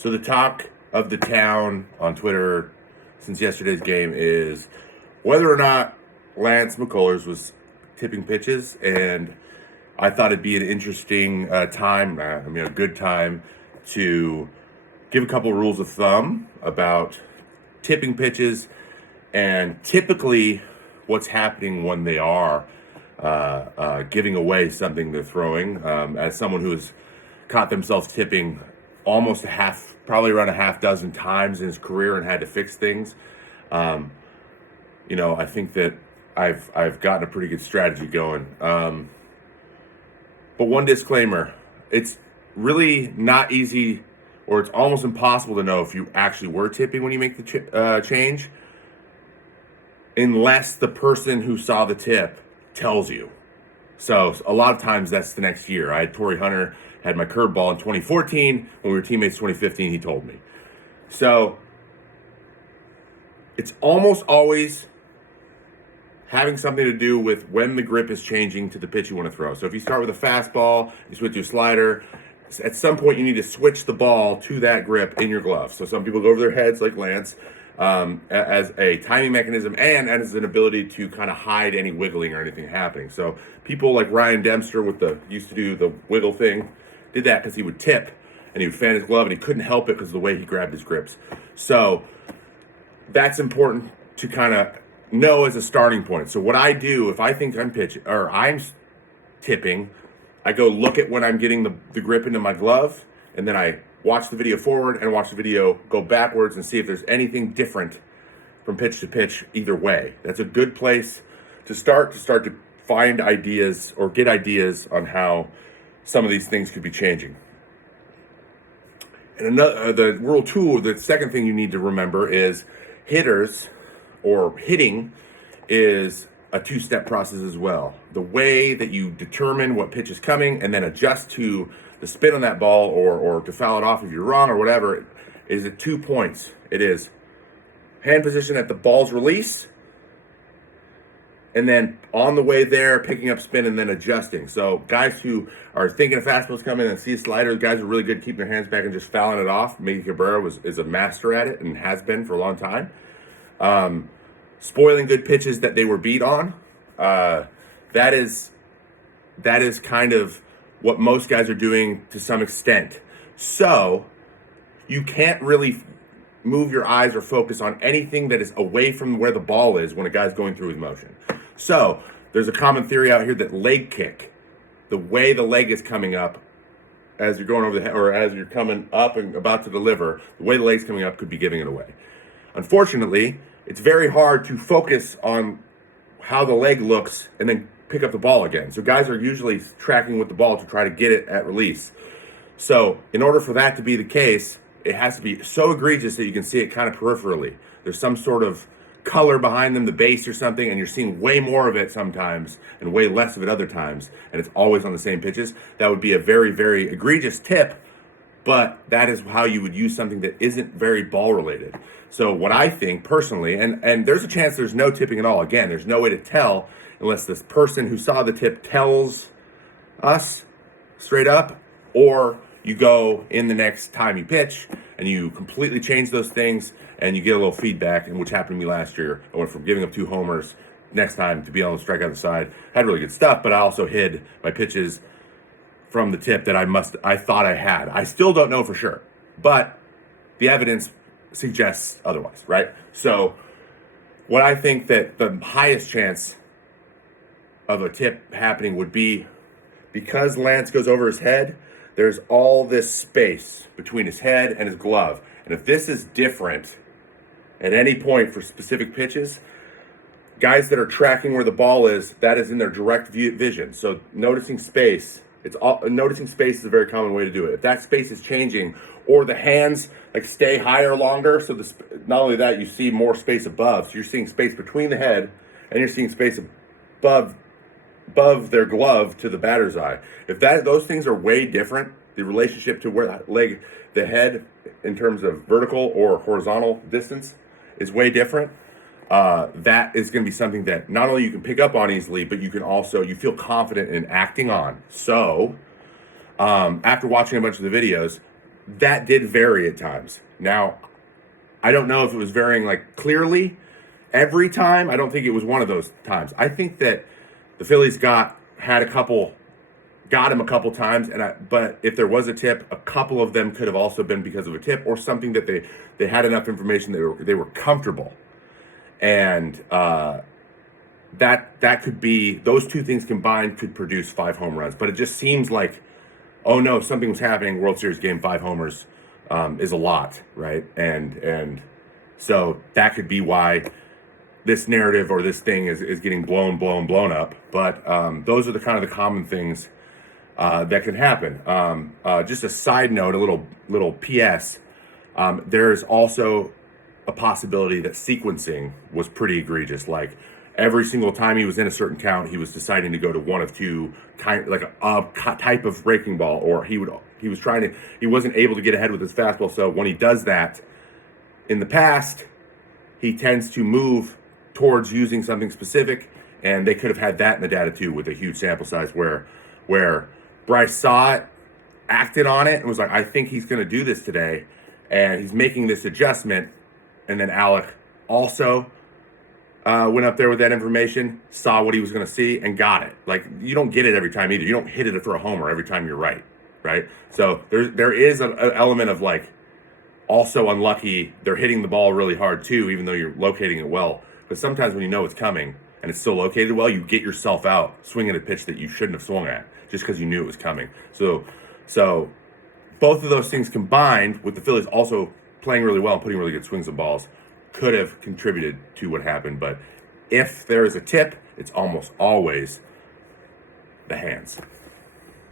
So the talk of the town on Twitter since yesterday's game is whether or not Lance McCullers was tipping pitches, and I thought it'd be an interesting a good time to give a couple of rules of thumb about tipping pitches and typically what's happening when they are giving away something they're throwing. As someone who has caught themselves tipping almost probably around a half dozen times in his career and had to fix things, I think that I've gotten a pretty good strategy going. But one disclaimer, it's really not easy, or it's almost impossible to know if you actually were tipping when you make the change, unless the person who saw the tip tells you. So a lot of times that's the next year. I had Torrey Hunter, had my curveball in 2014. When we were teammates 2015, he told me. So it's almost always having something to do with when the grip is changing to the pitch you want to throw. So if you start with a fastball, you switch to a slider, at some point you need to switch the ball to that grip in your glove. So some people go over their heads like Lance, as a timing mechanism and as an ability to kind of hide any wiggling or anything happening. So people like Ryan Dempster used to do the wiggle thing, did that because he would tip and he would fan his glove and he couldn't help it because of the way he grabbed his grips. So that's important to kind of know as a starting point. So what I do if I think I'm pitching or I'm tipping, I go look at when I'm getting the grip into my glove, and then I watch the video forward and watch the video go backwards and see if there's anything different from pitch to pitch either way. That's a good place to start to find ideas or get ideas on how some of these things could be changing. And the rule 2, the second thing you need to remember is hitting is a 2-step process as well. The way that you determine what pitch is coming and then adjust to the spin on that ball or to foul it off if you're wrong or whatever is at 2 points. It is hand position at the ball's release, and then on the way there, picking up spin and then adjusting. So guys who are thinking a fastball's coming and see a slider, guys who are really good at keeping their hands back and just fouling it off. Miggy Cabrera is a master at it and has been for a long time. Spoiling good pitches that they were beat on. That is kind of what most guys are doing to some extent. So you can't really move your eyes or focus on anything that is away from where the ball is when a guy's going through his motion. So there's a common theory out here that leg kick, the way the leg is coming up as you're going over the head or as you're coming up and about to deliver, the way the leg's coming up could be giving it away. Unfortunately, it's very hard to focus on how the leg looks and then pick up the ball again. So guys are usually tracking with the ball to try to get it at release. So in order for that to be the case, it has to be so egregious that you can see it kind of peripherally. There's some sort of color behind them, the base or something, and you're seeing way more of it sometimes and way less of it other times, and it's always on the same pitches. That would be a very, very egregious tip, but that is how you would use something that isn't very ball related. So what I think personally, and there's a chance there's no tipping at all. Again, there's no way to tell unless this person who saw the tip tells us straight up, or you go in the next time you pitch and you completely change those things and you get a little feedback, and which happened to me last year. I went from giving up 2 homers next time to be able to strike out the side. Had really good stuff, but I also hid my pitches from the tip that I thought I had. I still don't know for sure, but the evidence suggests otherwise, right? So what I think that the highest chance of a tip happening would be because Lance goes over his head, there's all this space between his head and his glove. And if this is different at any point for specific pitches, guys that are tracking where the ball is, that is in their direct vision. So noticing space is a very common way to do it. If that space is changing or the hands stay higher longer, so not only that, you see more space above. So you're seeing space between the head and you're seeing space above their glove to the batter's eye. If those things are way different, the relationship to where the head in terms of vertical or horizontal distance is way different, that is going to be something that not only you can pick up on easily, but you feel confident in acting on. So after watching a bunch of the videos, that did vary at times. Now, I don't know if it was varying like clearly every time. I don't think it was one of those times. I think that the Phillies got him a couple times, but if there was a tip, a couple of them could have also been because of a tip or something that they had enough information they were comfortable, and that could be, those two things combined could produce 5 home runs. But it just seems like, oh no, something was happening. World Series game, 5 homers is a lot, right? And so that could be why this narrative or this thing is getting blown up. But those are the kind of the common things that can happen. Just a side note, a little PS. There's also a possibility that sequencing was pretty egregious. Like every single time he was in a certain count, he was deciding to go to one of two like a type of breaking ball, or he wasn't able to get ahead with his fastball. So when he does that, in the past, he tends to move towards using something specific, and they could have had that in the data too with a huge sample size where Bryce saw it, acted on it, and was like, I think he's going to do this today, and he's making this adjustment, and then Alec also went up there with that information, saw what he was going to see, and got it. Like, you don't get it every time either. You don't hit it for a homer every time you're right? So there is an element of like, also unlucky, they're hitting the ball really hard too, even though you're locating it well. But sometimes when you know it's coming and it's still located well, you get yourself out swinging a pitch that you shouldn't have swung at just because you knew it was coming. So both of those things combined with the Phillies also playing really well and putting really good swings of balls could have contributed to what happened. But if there is a tip, it's almost always the hands.